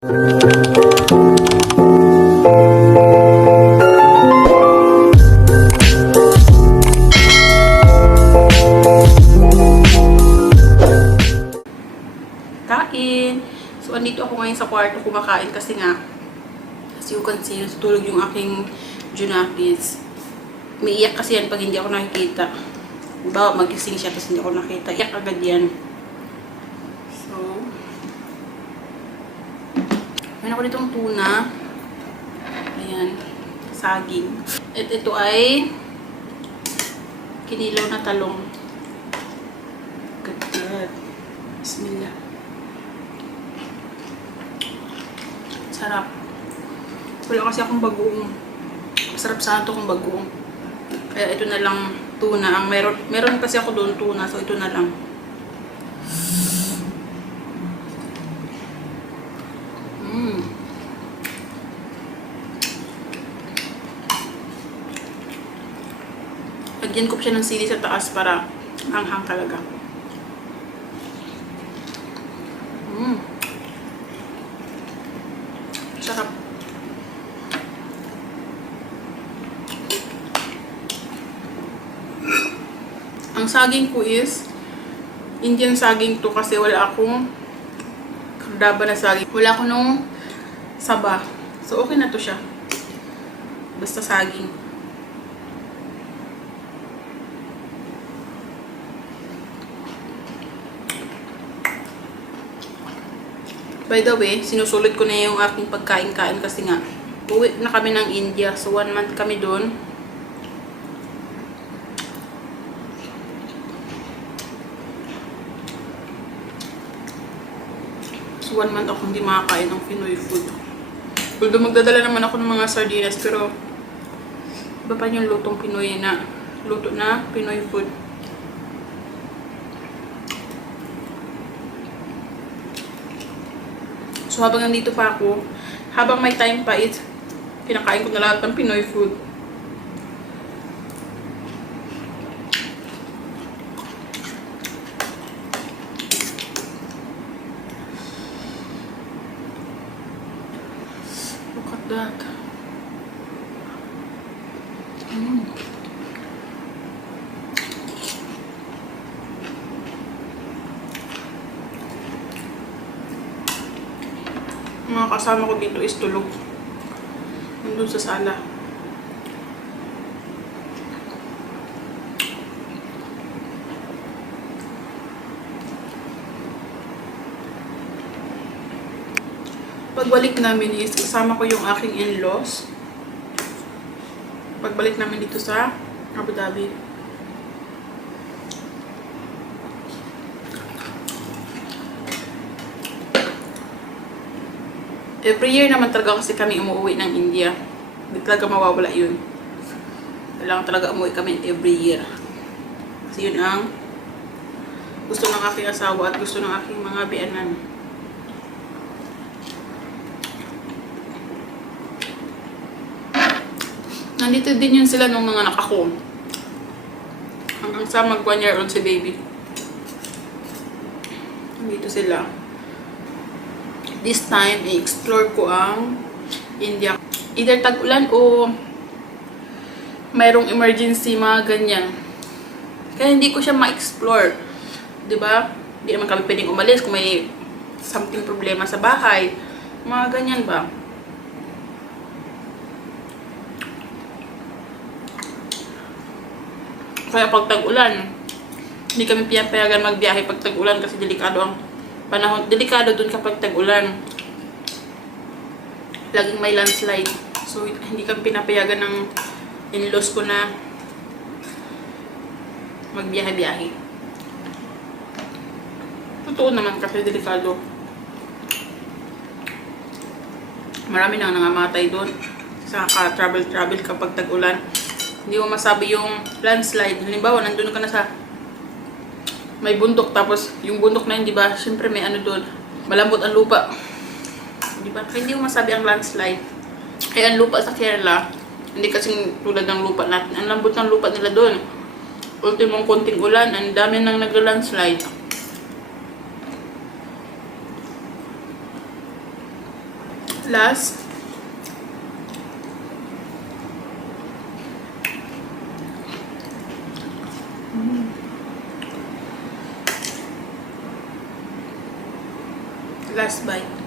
Kain. So, andito ako ngayon sa kwarto kumakain kasi nga, as you can see, natutulog yung aking Junakis. Umiiyak kasi yan pag hindi ako nakikita. Diba, magising siya tapos hindi ako nakita. Iyak agad yan. So, meron ako ditong tuna. Ayan. Saging. At ito ay kinilaw na talong. Good. Bismillah. Sarap. Wala kasi akong bagoong. Masarap sana ito kung bagoong. Kaya ito na lang tuna. Ang meron kasi ako doon tuna. So ito na lang. Lagyan ko siya ng sili sa taas para hanghang talaga. Sarap. Ang saging ko is Indian saging to kasi wala akong kardaba na saging. Wala ko nung saba. So okay na to siya. Basta saging. By the way, sinusulit ko na yung aking pagkain-kain kasi nga uwi na kami ng India. So 1 month kami doon. So 1 month ako hindi makakain ng Pinoy food. Although magdadala naman ako ng mga sardinas, pero iba pa yung lutong Pinoy na luto na Pinoy food. So habang nandito pa ako, habang may time pa is kinakain ko na lahat ng Pinoy food. Look at that. Mga kasama ko dito is tulog. Nandun sa sala. Pagbalik namin is kasama ko yung aking in-laws. Pagbalik namin dito sa Abu Dhabi. Every year naman talaga kasi kami umuwi ng India. Hindi talaga mawawala yun. Kailangan talaga umuwi kami every year. Kasi yun ang gusto ng aking asawa at gusto ng aking mga bianan. Nandito din yun sila nung mga anak ako. Hanggang sa mag 1 year old si baby. Nandito sila. This time, i-explore ko ang India. Either tag-ulan o mayroong emergency, mga ganyan. Kaya hindi ko siya ma-explore. Diba? Hindi naman kami pwedeng umalis kung may something problema sa bahay. Mga ganyan ba? Kaya pag tag-ulan, hindi kami pinapayagan magbiyahe pag tag-ulan kasi delikado ang panahon. Delikado dun kapag tag-ulan. Laging may landslide. So, hindi kami pinapayagan ng in-laws ko na magbiyahe-biyahe. Totoo naman kasi delikado. Marami nang nangamatay doon sa travel kapag tag-ulan. Hindi mo masabi yung landslide. Halimbawa, nandun ka na sa may bundok, tapos yung bundok na yun, di ba? Siyempre may ano doon. Malambot ang lupa. Di ba? Kaya hindi mo masabi ang landslide. Kaya ang lupa sa Kerala, hindi kasing tulad ng lupa natin. Ang lambot ng lupa nila doon. Ultimong konting ulan, ang dami nang nag-landslide. Last. Last bite.